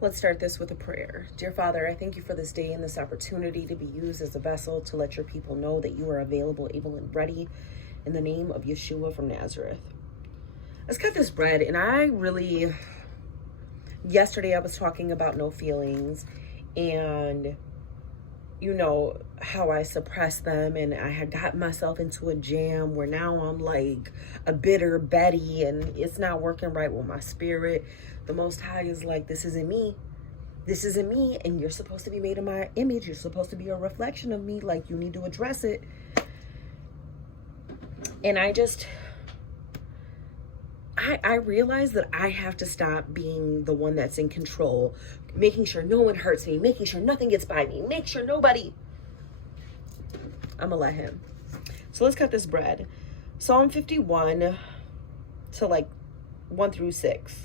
Let's start this with a prayer. Dear Father, I thank you for this day and this opportunity to be used as a vessel to let your people know that you are available, able, and ready in the name of Yeshua from Nazareth. Let's cut this bread. And yesterday I was talking about no feelings and, how I suppressed them, and I had gotten myself into a jam where now I'm like a bitter Betty and it's not working right with my spirit. The Most High is like, this isn't me. This isn't me, and you're supposed to be made in my image. You're supposed to be a reflection of me. Like, you need to address it. And I realize that I have to stop being the one that's in control, making sure no one hurts me, making sure nothing gets by me, make sure nobody. I'm gonna let him. So let's cut this bread. Psalm 51 to 1 through 6.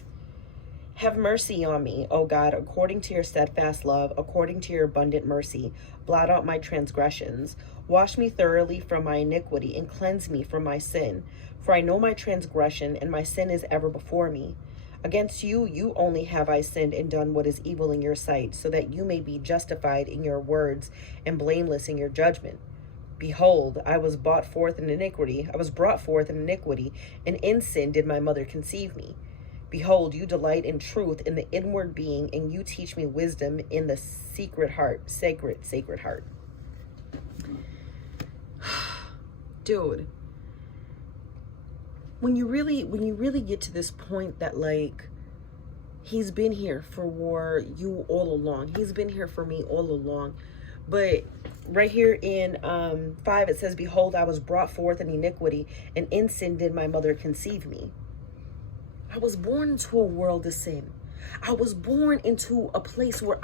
Have mercy on me, O God, according to your steadfast love, according to your abundant mercy. Blot out my transgressions. Wash me thoroughly from my iniquity and cleanse me from my sin. For I know my transgression, and my sin is ever before me. Against you, you only have I sinned and done what is evil in your sight, so that you may be justified in your words and blameless in your judgment. Behold, I was brought forth in iniquity, and in sin did my mother conceive me. Behold, you delight in truth in the inward being, and you teach me wisdom in the sacred heart. Dude, when you really get to this point that he's been here for you all along. He's been here for me all along. But right here in 5, it says, behold, I was brought forth in iniquity, and in sin did my mother conceive me. I was born into a world of sin. I was born into a place where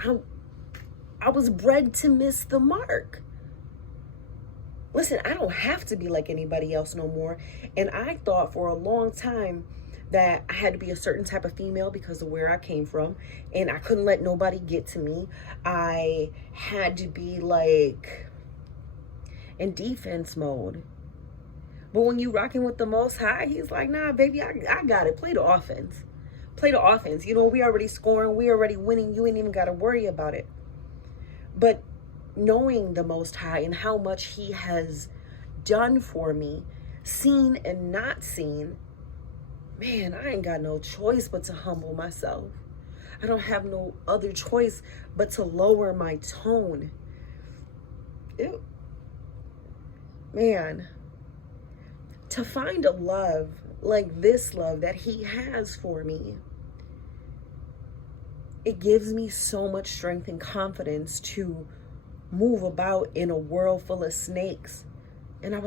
I was bred to miss the mark. Listen, I don't have to be like anybody else no more. And I thought for a long time that I had to be a certain type of female because of where I came from. And I couldn't let nobody get to me. I had to be in defense mode. But when you rocking with the Most High, he's like, nah, baby, I got it. Play the offense. We already scoring. We already winning. You ain't even got to worry about it. But knowing the Most High and how much he has done for me, seen and not seen, man, I ain't got no choice but to humble myself. I don't have no other choice but to lower my tone. Ew. Man. To find a love like this love that he has for me, it gives me so much strength and confidence to move about in a world full of snakes. And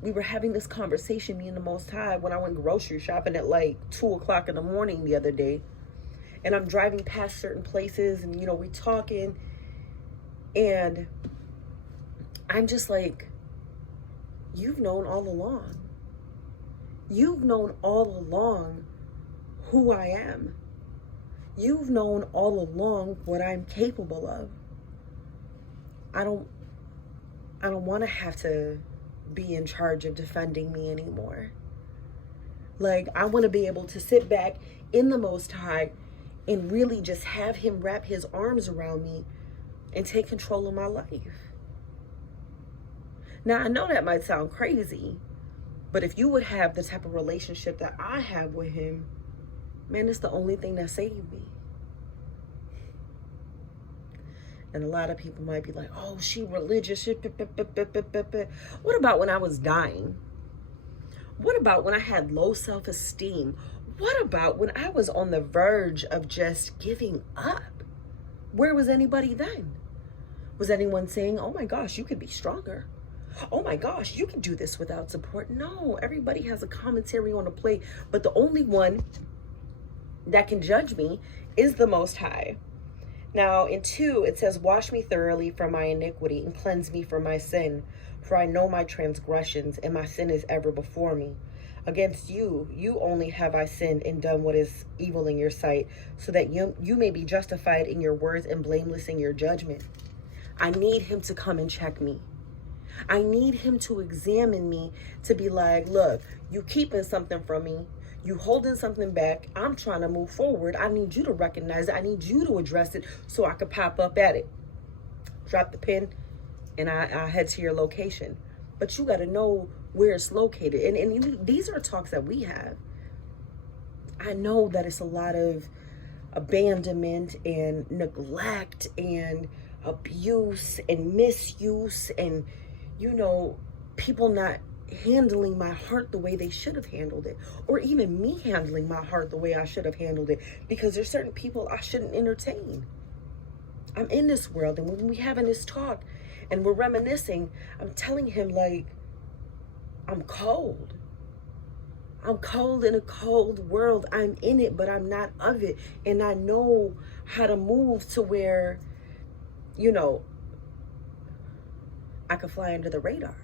we were having this conversation, me and the Most High, when I went grocery shopping at 2:00 in the morning the other day. And I'm driving past certain places and, we talking. And I'm just like, you've known all along. You've known all along who I am. You've known all along what I'm capable of. I don't want to have to be in charge of defending me anymore. I want to be able to sit back in the Most High and really just have him wrap his arms around me and take control of my life. Now, I know that might sound crazy, but if you would have the type of relationship that I have with him, man, it's the only thing that saved me. And a lot of people might be like, oh, she religious. What about when I was dying? What about when I had low self-esteem? What about when I was on the verge of just giving up? Where was anybody then? Was anyone saying, oh my gosh, you could be stronger? Oh my gosh, you can do this without support? No, everybody has a commentary on a plate, but the only one that can judge me is the Most High. Now, in 2, it says, wash me thoroughly from my iniquity and cleanse me from my sin, for I know my transgressions, and my sin is ever before me. Against you, you only have I sinned and done what is evil in your sight, so that you may be justified in your words and blameless in your judgment. I need him to come and check me. I need him to examine me, to be like, look, you keeping something from me. You holding something back. I'm trying to move forward. I need you to recognize it. I need you to address it so I could pop up at it. Drop the pin and I head to your location. But you got to know where it's located. And these are talks that we have. I know that it's a lot of abandonment and neglect and abuse and misuse and, people not handling my heart the way they should have handled it, or even me handling my heart the way I should have handled it, because there's certain people I shouldn't entertain. I'm in this world, and when we having this talk and we're reminiscing, I'm telling him, like, I'm cold. I'm cold in a cold world. I'm in it, but I'm not of it. And I know how to move to where, I could fly under the radar.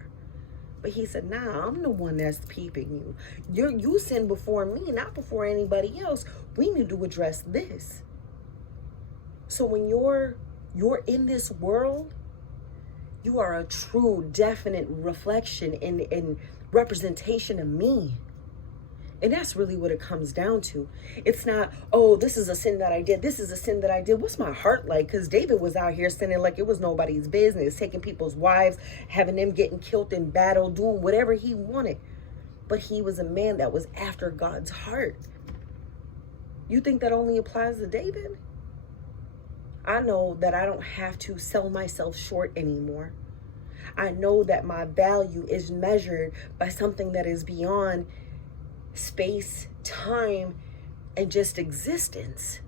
But he said, nah, I'm the one that's peeping you. You sin before me, not before anybody else. We need to address this. So when you're in this world, you are a true, definite reflection and representation of me. And that's really what it comes down to. It's not, oh, this is a sin that I did. This is a sin that I did. What's my heart like? Because David was out here sinning like it was nobody's business, taking people's wives, having them getting killed in battle, doing whatever he wanted. But he was a man that was after God's heart. You think that only applies to David? I know that I don't have to sell myself short anymore. I know that my value is measured by something that is beyond space, time, and just existence.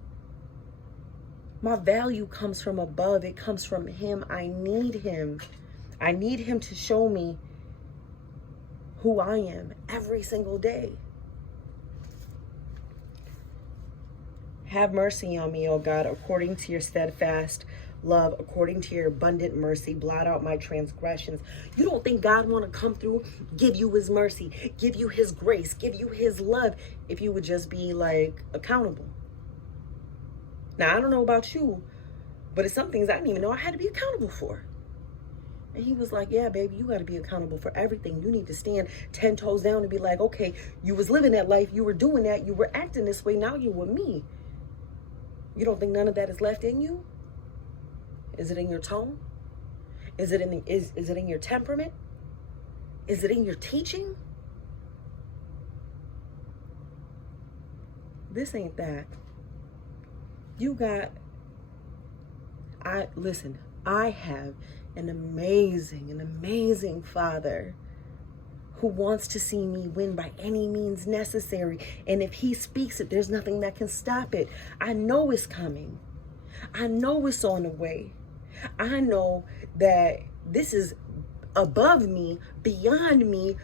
My value comes from above. It comes from him. I need him. I need him to show me who I am every single day. Have mercy on me, O God, according to your steadfast love, according to your abundant mercy, blot out my transgressions. You don't think God want to come through, give you his mercy, give you his grace, give you his love, if you would just be like accountable? Now, I don't know about you, but it's some things I didn't even know I had to be accountable for. And he was like, yeah, baby, you got to be accountable for everything. You need to stand 10 toes down and be like, okay, you was living that life, you were doing that, you were acting this way, now you're with me. You don't think none of that is left in you? Is it in your tone? Is it in your temperament? Is it in your teaching? This ain't that. I have an amazing Father who wants to see me win by any means necessary. And if he speaks it, there's nothing that can stop it. I know it's coming. I know it's on the way. I know that this is above me, beyond me,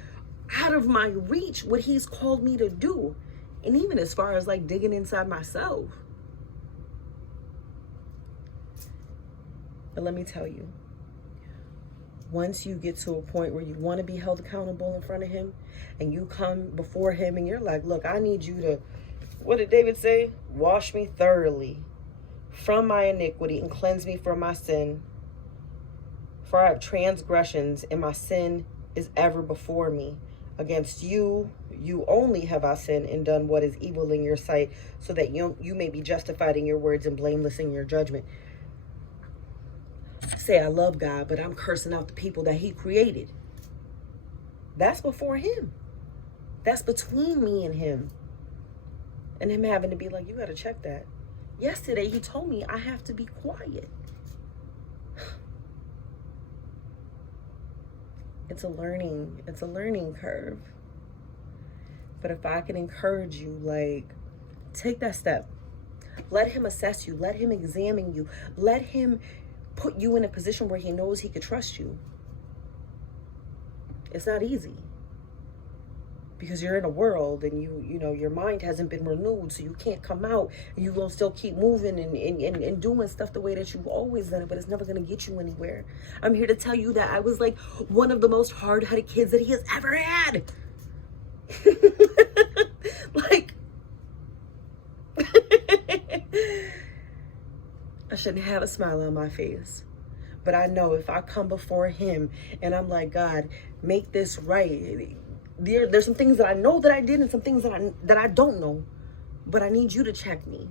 out of my reach, what he's called me to do. And even as far as like digging inside myself. But let me tell you, once you get to a point where you want to be held accountable in front of him, and you come before him and you're like, look, I need you to, what did David say? Wash me thoroughly from my iniquity and cleanse me from my sin. For I have transgressions and my sin is ever before me. Against you only have I sinned and done what is evil in your sight, so that you may be justified in your words and blameless in your judgment. Say I love God, but I'm cursing out the people that he created. That's before him. That's between me and him. And him having to be like, you got to check that. Yesterday, he told me I have to be quiet. It's a learning curve. But if I can encourage you, like, take that step. Let him assess you. Let him examine you. Let him put you in a position where he knows he could trust you. It's not easy. Because you're in a world and you know your mind hasn't been renewed, so you can't come out, and you're gonna still keep moving and doing stuff the way that you've always done it, but it's never gonna get you anywhere. I'm here to tell you that I was like one of the most hard-headed kids that he has ever had. Like I shouldn't have a smile on my face. But I know if I come before him and I'm like, God, make this right. there's some things that I know that I did and some things that I don't know. But I need you to check me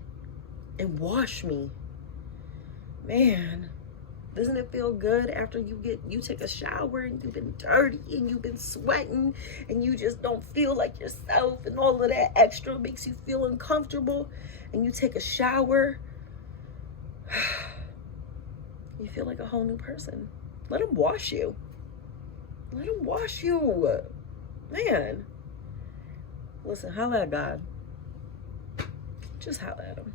and wash me. Man, doesn't it feel good after you take a shower and you've been dirty and you've been sweating and you just don't feel like yourself and all of that extra makes you feel uncomfortable, and you take a shower, you feel like a whole new person. Let him wash you. Let him wash you. Man. Listen, holla at God. Just holla at him.